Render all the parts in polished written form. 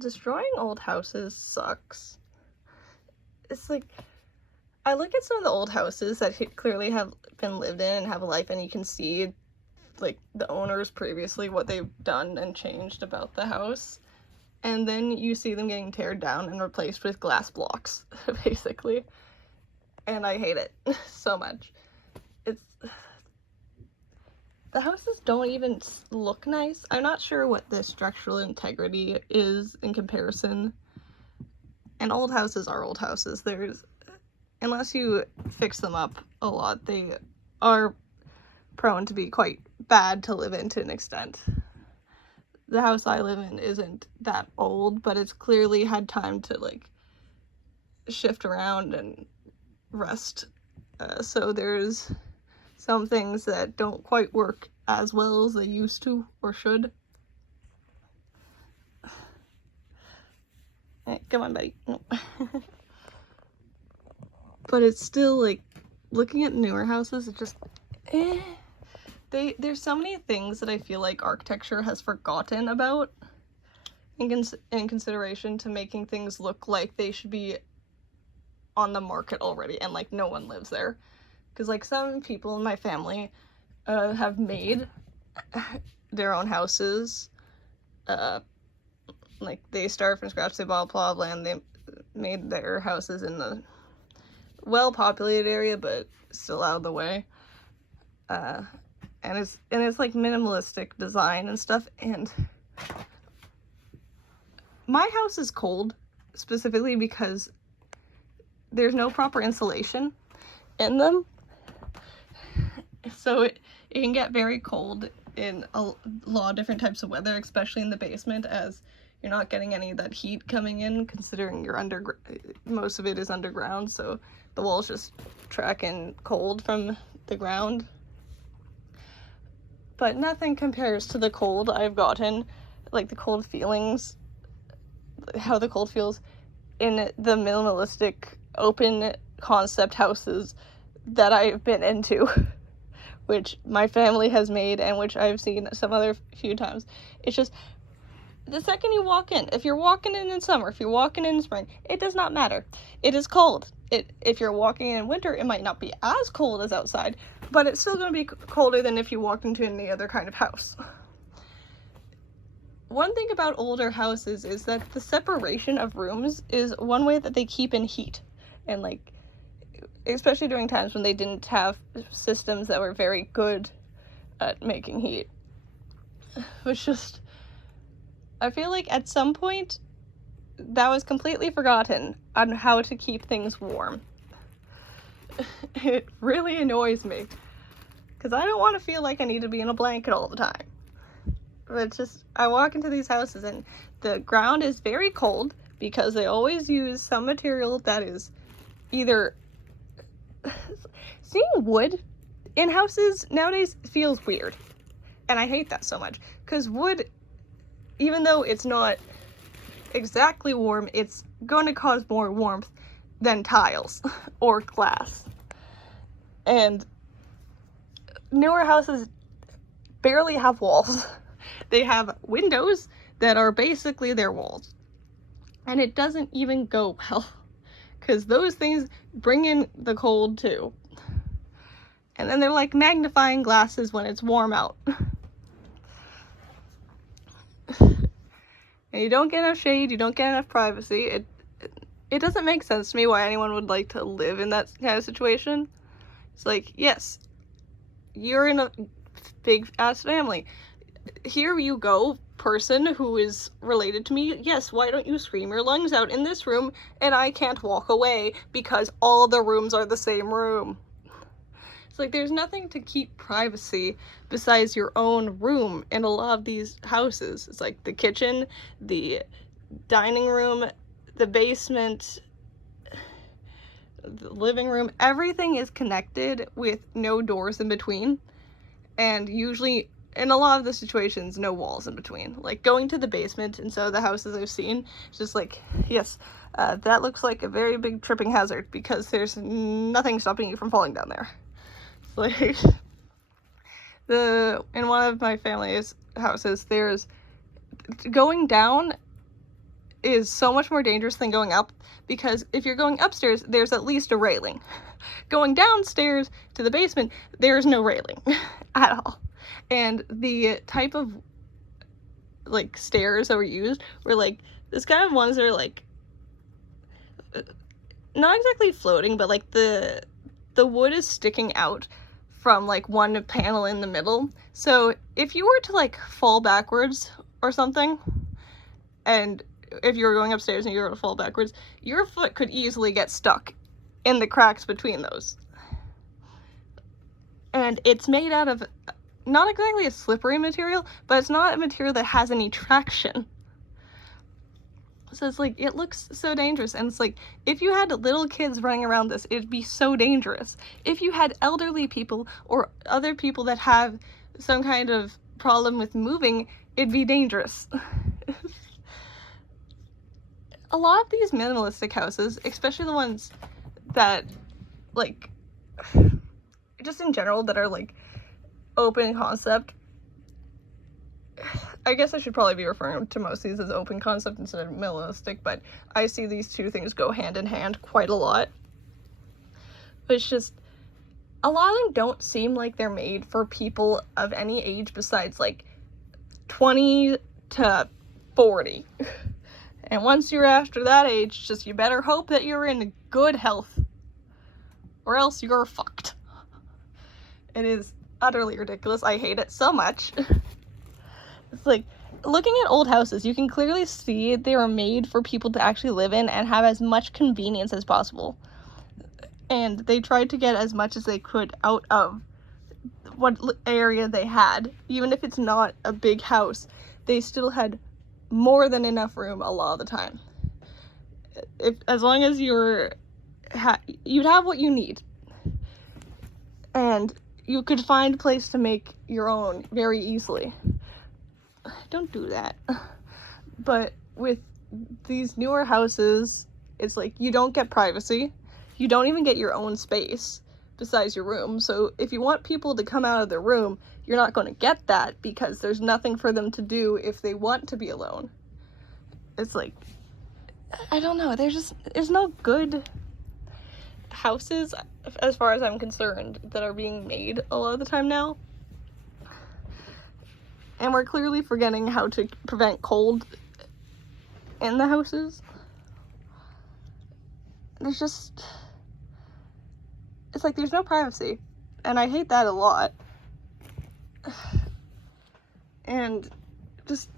destroying old houses sucks. It's like, I look at some of the old houses that clearly have been lived in and have a life, and you can see, like, the owners previously, what they've done and changed about the house. And then you see them getting teared down and replaced with glass blocks, basically. And I hate it so much. The houses don't even look nice. I'm not sure what the structural integrity is in comparison. And old houses are old houses. Unless you fix them up a lot, they are prone to be quite bad to live in to an extent. The house I live in isn't that old, but it's clearly had time to, like, shift around and rust. So there's some things that don't quite work as well as they used to or should. Come on, buddy. No. But it's still, like, looking at newer houses, it just, there's so many things that I feel like architecture has forgotten about in consideration to making things look like they should be on the market already and, like, no one lives there. Because, like, some people in my family have made their own houses. Like, they start from scratch, they bought a plot of land, they made their houses in the well-populated area, but still out of the way. And it's like minimalistic design and stuff, and my house is cold, specifically because there's no proper insulation in them. So it can get very cold in a lot of different types of weather, especially in the basement, as you're not getting any of that heat coming in, considering you're most of it is underground, so the walls just tracking cold from the ground. But nothing compares to the cold I've gotten, like the cold feelings, how the cold feels in the minimalistic, open concept houses that I've been into, which my family has made and which I've seen some other few times. It's just, the second you walk in, if you're walking in summer, if you're walking in spring, it does not matter. It is cold. If you're walking in winter, it might not be as cold as outside, but it's still going to be colder than if you walked into any other kind of house. One thing about older houses is that the separation of rooms is one way that they keep in heat. And, like, especially during times when they didn't have systems that were very good at making heat. Which just, I feel like at some point that was completely forgotten on how to keep things warm. It really annoys me, because I don't want to feel like I need to be in a blanket all the time. But it's just, I walk into these houses and the ground is very cold because they always use some material that is either, seeing wood in houses nowadays feels weird, and I hate that so much, because wood, even though it's not exactly warm, it's going to cause more warmth than tiles or glass. And newer houses barely have walls. They have windows that are basically their walls. And it doesn't even go well, because those things bring in the cold too. And then they're like magnifying glasses when it's warm out. And you don't get enough shade, you don't get enough privacy. It doesn't make sense to me why anyone would like to live in that kind of situation. It's like, yes, you're in a big ass family. Here you go, person who is related to me. Yes, why don't you scream your lungs out in this room and I can't walk away because all the rooms are the same room. It's like, there's nothing to keep privacy besides your own room in a lot of these houses. It's like the kitchen, the dining room, the basement, the living room, everything is connected with no doors in between, and usually in a lot of the situations no walls in between. Like going to the basement in some of the houses I've seen, it's just like, yes, that looks like a very big tripping hazard because there's nothing stopping you from falling down there. It's like, in one of my family's houses, there's going down is so much more dangerous than going up, because if you're going upstairs, there's at least a railing. Going downstairs to the basement, there's no railing at all. And the type of like stairs that were used were like this kind of ones that are like not exactly floating, but like the wood is sticking out from like one panel in the middle. So if you were to like fall backwards or something, and if you were going upstairs and you were to fall backwards, your foot could easily get stuck in the cracks between those. And it's made out of not exactly a slippery material, but it's not a material that has any traction. So it's like, it looks so dangerous. And it's like, if you had little kids running around this, it'd be so dangerous. If you had elderly people or other people that have some kind of problem with moving, it'd be dangerous. A lot of these minimalistic houses, especially the ones that, like, just in general, that are like open concept, I guess I should probably be referring to most of these as open concept instead of minimalistic, but I see these two things go hand in hand quite a lot. But it's just, a lot of them don't seem like they're made for people of any age besides like 20 to 40. And once you're after that age, just you better hope that you're in good health, or else you're fucked. It is utterly ridiculous. I hate it so much. It's like, looking at old houses, you can clearly see they were made for people to actually live in and have as much convenience as possible. And they tried to get as much as they could out of what area they had. Even if it's not a big house, they still had more than enough room a lot of the time. As long as you'd have what you need. And you could find a place to make your own very easily. Don't do that. But with these newer houses, it's like, you don't get privacy. You don't even get your own space besides your room. So if you want people to come out of their room, you're not going to get that, because there's nothing for them to do if they want to be alone. It's like, I don't know, there's no good houses, as far as I'm concerned, that are being made a lot of the time now. And we're clearly forgetting how to prevent cold in the houses. It's like, there's no privacy, and I hate that a lot. And just,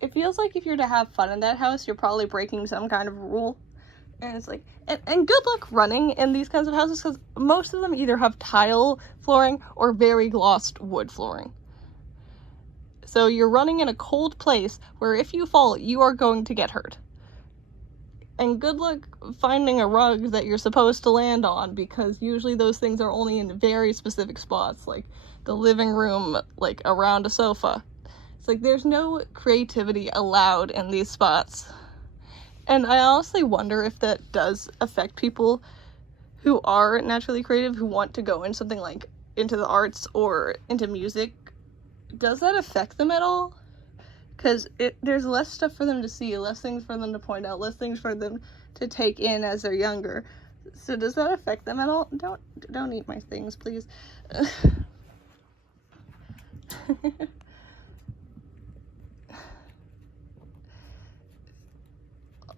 it feels like if you're to have fun in that house, you're probably breaking some kind of rule. And it's like, and good luck running in these kinds of houses, because most of them either have tile flooring or very glossed wood flooring. So you're running in a cold place where if you fall, you are going to get hurt. And good luck finding a rug that you're supposed to land on, because usually those things are only in very specific spots, like the living room, like around a sofa. It's like, there's no creativity allowed in these spots. And I honestly wonder if that does affect people who are naturally creative, who want to go in something like into the arts or into music. Does that affect them at all? Because there's less stuff for them to see, less things for them to point out, less things for them to take in as they're younger. So does that affect them at all? Don't eat my things, please.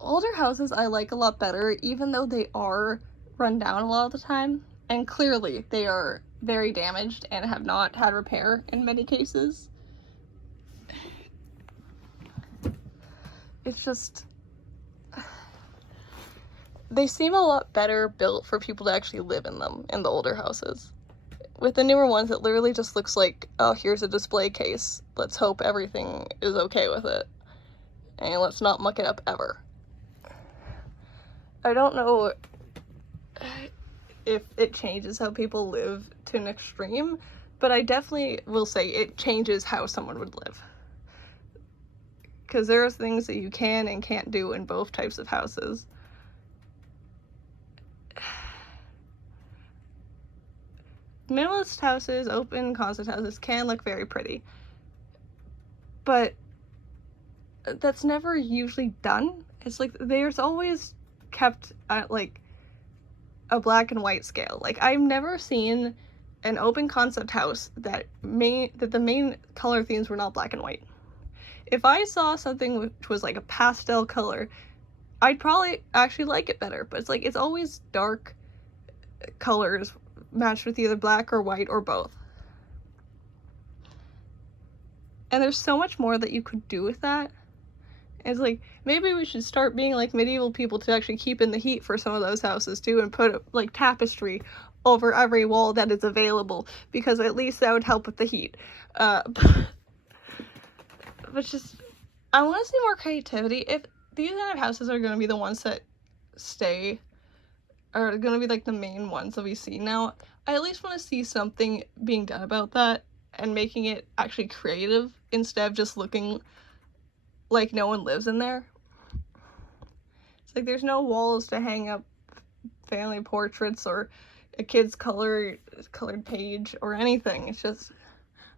Older houses I like a lot better, even though they are run down a lot of the time. And clearly they are very damaged and have not had repair in many cases. It's just, they seem a lot better built for people to actually live in them, in the older houses. With the newer ones, it literally just looks like, oh, here's a display case. Let's hope everything is okay with it. And let's not muck it up ever. I don't know if it changes how people live to an extreme, but I definitely will say it changes how someone would live. Because there are things that you can and can't do in both types of houses. Minimalist houses, open concept houses, can look very pretty. But that's never usually done. It's like there's always kept at like a black and white scale. Like I've never seen an open concept house that the main color themes were not black and white. If I saw something which was like a pastel color, I'd probably actually like it better. But it's like it's always dark colors matched with either black or white or both. And there's so much more that you could do with that. It's like, maybe we should start being like medieval people to actually keep in the heat for some of those houses too, and put like tapestry over every wall that is available, because at least that would help with the heat. But just, I want to see more creativity. If these kind of houses are going to be the ones that stay, are going to be like the main ones that we see now, I at least want to see something being done about that and making it actually creative instead of just looking like no one lives in there. It's like there's no walls to hang up family portraits or a kid's colored page or anything. It's just,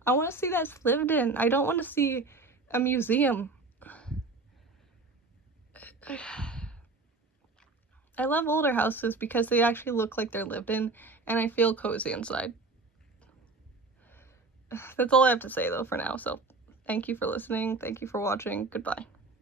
I want to see that's lived in. I don't want to see a museum. I love older houses because they actually look like they're lived in, and I feel cozy inside. That's all I have to say though for now, so thank you for listening, thank you for watching, goodbye.